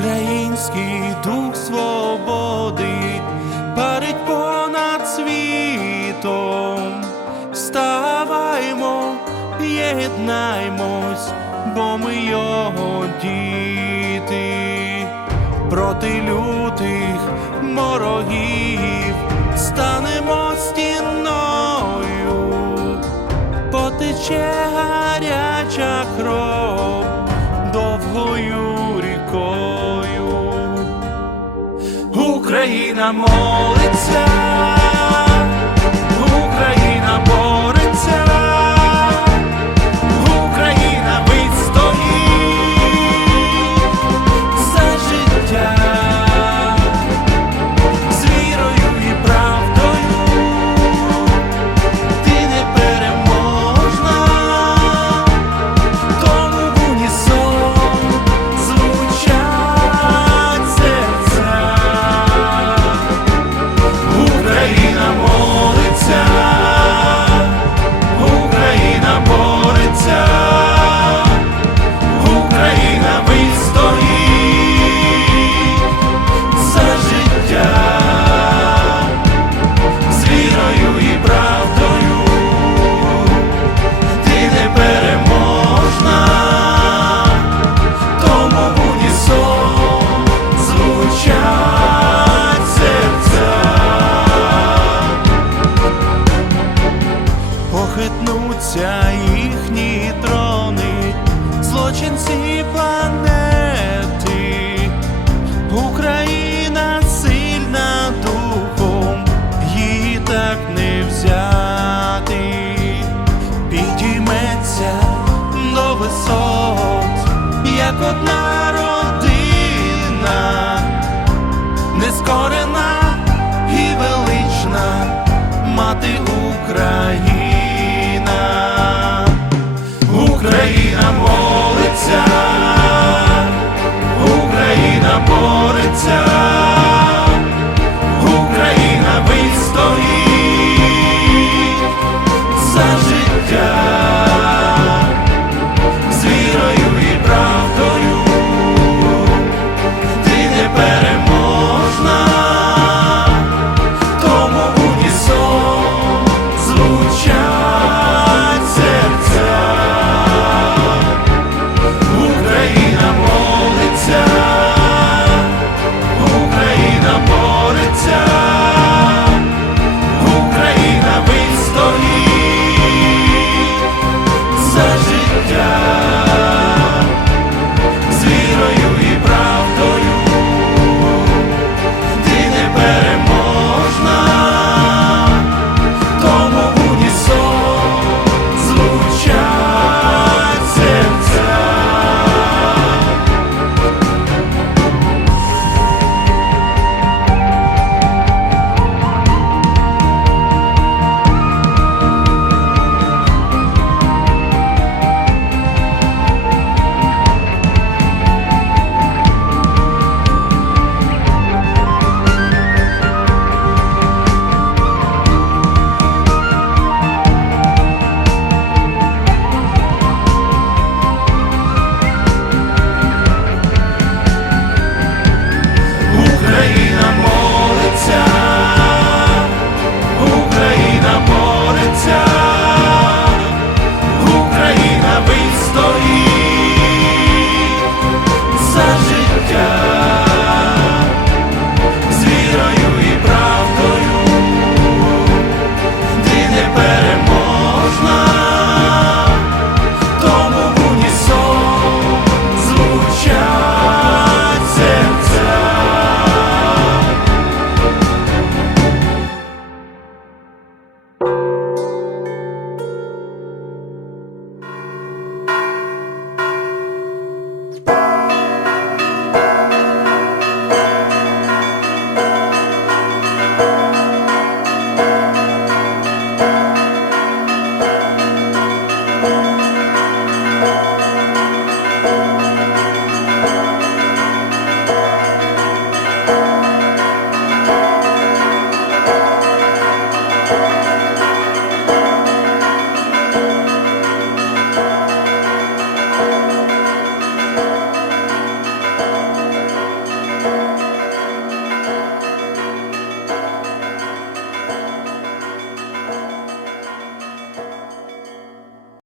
Український дух свободи парить понад світом, вставаймо, єднаймось, бо ми його діти, проти лютих ворогів стане. Україна молиться. 喜欢你。